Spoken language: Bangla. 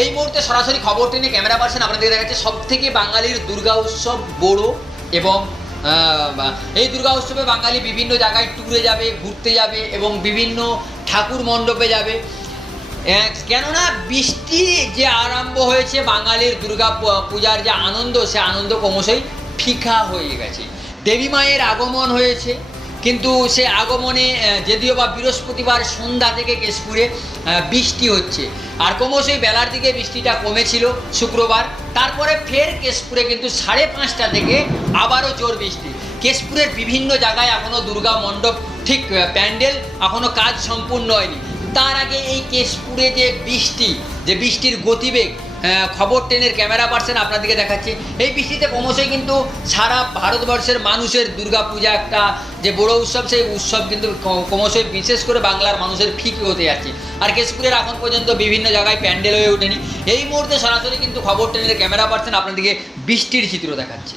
এই মুহূর্তে সরাসরি খবর টেনে ক্যামেরা পার্সন আপনাদের দেখা যাচ্ছে সব থেকে বাঙালির দুর্গা উৎসব বড় এবং এই দুর্গা উৎসবে বাঙালি বিভিন্ন জায়গায় ট্যুরে যাবে, ঘুরতে যাবে এবং বিভিন্ন ঠাকুর মণ্ডপে যাবে। কেননা বৃষ্টি যে আরম্ভ হয়েছে বাঙালির দুর্গা পূজার যে আনন্দ, সে আনন্দ ক্রমশই ফিকা হয়ে গেছে। দেবী মায়ের আগমন হয়েছে। কিন্তু সে আগমনে যদিও বা বৃহস্পতিবার সন্ধ্যা থেকে কেশপুরে বৃষ্টি হচ্ছে। আর ক্রমশই বেলার দিকে বৃষ্টিটা কমেছিল শুক্রবার। তারপরে ফের কেশপুরে কিন্তু সাড়ে পাঁচটা থেকে আবারও জোর বৃষ্টি। কেশপুরের বিভিন্ন জায়গায় এখনও দুর্গা মণ্ডপ, ঠিক প্যান্ডেল এখনও কাজ সম্পূর্ণ হয়নি। তার আগে এই কেশপুরে যে বৃষ্টি, যে বৃষ্টির গতিবেগ খবর ট্রেনের ক্যামেরা পার্সন আপনাদেরকে দেখাচ্ছি। এই বৃষ্টিতে ক্রমশই কিন্তু সারা ভারতবর্ষের মানুষের দুর্গাপূজা একটা যে বড় উৎসব, সেই উৎসব কিন্তু ক্রমশই বিশেষ করে বাংলার মানুষের ফিকে হতে যাচ্ছে। আর কেশপুরের এখন পর্যন্ত বিভিন্ন জায়গায় প্যান্ডেল হয়ে ওঠেনি। এই মুহূর্তে সরাসরি কিন্তু খবর ট্রেনের ক্যামেরা পার্সন আপনাদেরকে বৃষ্টির চিত্র দেখাচ্ছে।